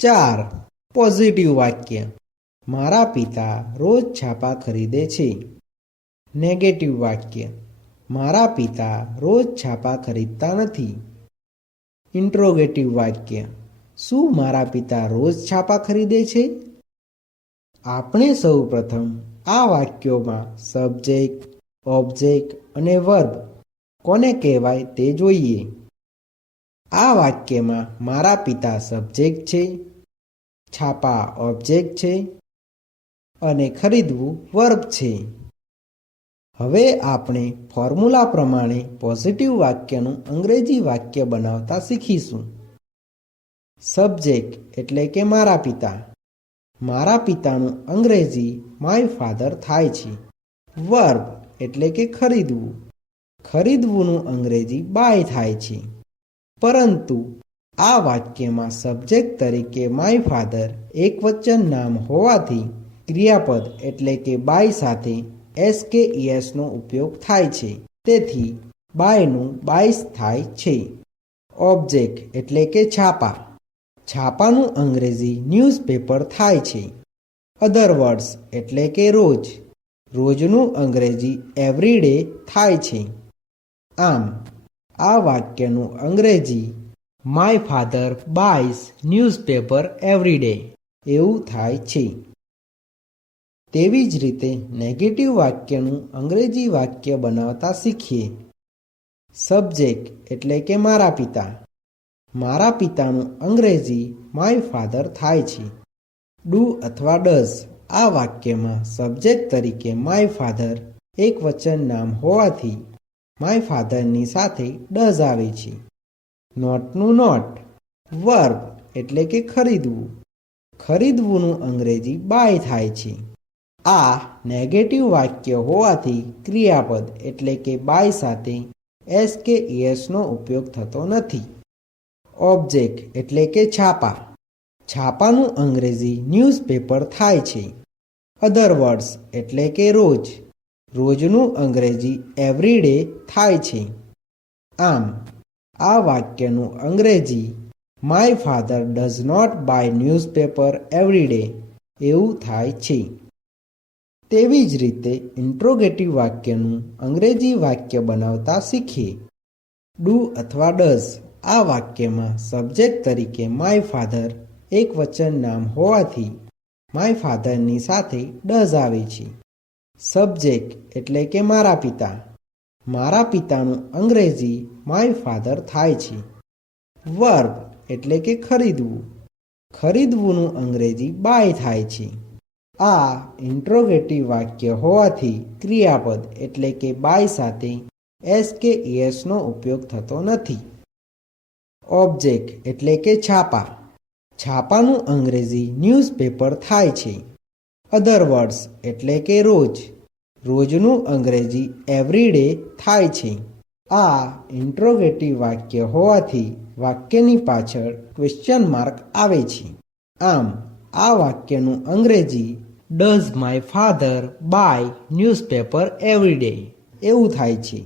4. Positive વાક્ય. મારા પિતા રોજ છાપા ખરીદે છે. નેગેટિવ વાક્ય. મારા પિતા રોજ છાપા ખરીદતા નથી. ઇન્ટ્રોગેટિવ વાક્ય. શું મારા પિતા રોજ છાપા ખરીદે છે? આપણે સૌ પ્રથમ આ વાક્યોમાં સબ્જેક્ટ, ઓબ્જેક્ટ અને વર્બ કોને કહેવાય તે જોઈએ. આ વાક્યમાં મારા પિતા સબ્જેક્ટ છે, છાપા ઓબ્જેક્ટ છે અને ખરીદવું વર્બ છે. હવે આપણે ફોર્મ્યુલા પ્રમાણે પોઝિટિવ વાક્યનું અંગ્રેજી વાક્ય બનાવતા શીખીશું. સબ્જેક્ટ એટલે કે મારા પિતા. મારા પિતાનું અંગ્રેજી માય ફાધર થાય છે. વર્બ એટલે કે ખરીદવું. ખરીદવુંનું અંગ્રેજી બાય થાય છે. પરંતુ આ વાક્યમાં સબ્જેક્ટ તરીકે માય ફાધર એકવચન નામ હોવાથી ક્રિયાપદ એટલે કે બાય સાથે એસનો ઉપયોગ થાય છે. તેથી બાયનું બાયસ થાય છે. ઓબ્જેક્ટ એટલે કે છાપા. છાપાનું અંગ્રેજી ન્યૂઝપેપર થાય છે. અધર વર્ડ્સ એટલે કે રોજ. રોજનું અંગ્રેજી એવરીડે થાય છે. આમ આ વાક્યનું અંગ્રેજી my father bias newspaper everyday એવું થાય છે. તેવી જ રીતે નેગેટિવ વાક્યનું અંગ્રેજી વાક્ય બનાવતા શીખીએ. સબ્જેક્ટ એટલે કે મારા પિતા. મારા પિતાનું અંગ્રેજી માય ફાધર થાય છે. ડુ અથવા ડઝ. આ વાક્યમાં સબ્જેક્ટ તરીકે માય ફાધર એકવચન નામ હોવાથી માય ફાધરની સાથે ડઝ આવે છે. નોટનું નોટ. વર્બ એટલે કે ખરીદવું. ખરીદવુંનું અંગ્રેજી બાય થાય છે. આ નેગેટિવ વાક્ય હોવાથી ક્રિયાપદ એટલે કે બાય સાથે એસનો ઉપયોગ થતો નથી. ઓબ્જેક્ટ એટલે કે છાપા. છાપાનું અંગ્રેજી ન્યૂઝપેપર થાય છે. અધર વર્ડ્સ એટલે કે રોજ. રોજનું અંગ્રેજી એવરીડે થાય છે. આમ આ વાક્યનું અંગ્રેજી my father does not buy newspaper everyday એવું થાય છે. તેવી જ રીતે ઇન્ટ્રોગેટિવ વાક્યનું અંગ્રેજી વાક્ય બનાવતા શીખીએ. ડુ અથવા ડઝ. આ વાક્યમાં સબ્જેક્ટ તરીકે માય ફાધર એકવચન નામ હોવાથી માય ફાધરની સાથે ડઝ આવે છે. સબ્જેક્ટ એટલે કે મારા પિતા. મારા પિતાનું અંગ્રેજી માય ફાધર થાય છે. વર્બ એટલે કે ખરીદવું. ખરીદવુંનું અંગ્રેજી બાય થાય છે. આ ઇન્ટ્રોગેટિવ વાક્ય હોવાથી ક્રિયાપદ એટલે કે બાય સાથે એસનો ઉપયોગ થતો નથી. ઓબ્જેક્ટ એટલે કે છાપા. છાપાનું અંગ્રેજી ન્યૂઝપેપર થાય છે. અધર વર્ડ્સ એટલે કે રોજ. રોજનું અંગ્રેજી એવરીડે થાય છે. આ ઇન્ટ્રોગેટિવ વાક્ય હોવાથી વાક્યની પાછળ ક્વેશ્ચન માર્ક આવે છે. આમ આ વાક્યનું અંગ્રેજી does my father buy newspaper everyday એવું થાય છે.